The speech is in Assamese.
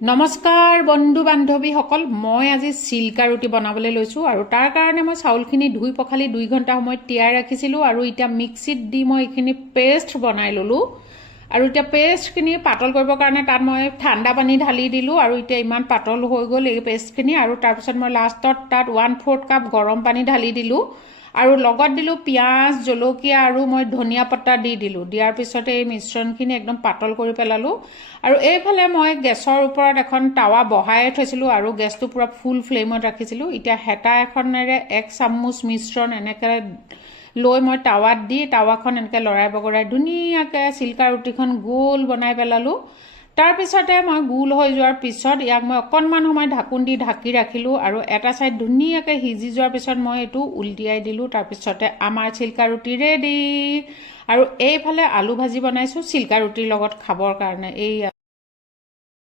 নমস্কাৰ বন্ধু বান্ধৱীসকল, মই আজি চিল্কা ৰুটি বনাবলৈ লৈছোঁ আৰু তাৰ কাৰণে মই চাউলখিনি ধুই পখালি 2 ঘণ্টা সময় তিয়াই ৰাখিছিলোঁ আৰু এতিয়া মিক্সিত দি মই এইখিনি পেষ্ট বনাই ল'লোঁ। আৰু এতিয়া পেষ্টখিনি পাতল কৰিবৰ কাৰণে তাত মই ঠাণ্ডা পানী ঢালি দিলোঁ আৰু এতিয়া ইমান পাতল হৈ গ'ল এই পেষ্টখিনি। আৰু তাৰপিছত মই লাষ্টত তাত 1/4 কাপ গৰম পানী ঢালি দিলোঁ আৰু লগত দিলোঁ পিঁয়াজ, জলকীয়া আৰু মই ধনিয়া পত্তা দি দিলোঁ। দিয়াৰ পিছতে এই মিশ্ৰণখিনি একদম পাতল কৰি পেলালোঁ আৰু এইফালে মই গেছৰ ওপৰত এখন টাৱা বহাই থৈছিলোঁ আৰু গেছটো পুৰা ফুল ফ্লেমত ৰাখিছিলোঁ। এতিয়া হেতা এখনেৰে 1 চামুচ মিশ্ৰণ এনেকৈ লৈ মই টাৱাত দি টাৱাখন এনেকৈ লৰাই বগৰাই ধুনীয়াকৈ চিল্কা ৰুটিখন গোল বনাই পেলালোঁ। তাৰপিছতে মই গোল হৈ যোৱাৰ পিছত ইয়াক মই অকণমান সময় ঢাকোন দি ঢাকি ৰাখিলোঁ আৰু এটা ছাইড ধুনীয়াকৈ সিজি যোৱাৰ পিছত মই এইটো উলটিয়াই দিলোঁ। তাৰপিছতে আমাৰ চিল্কা ৰুটি ৰেডি। আৰু এইফালে আলু ভাজি বনাইছোঁ চিল্কা ৰুটিৰ লগত খাবৰ কাৰণে। এই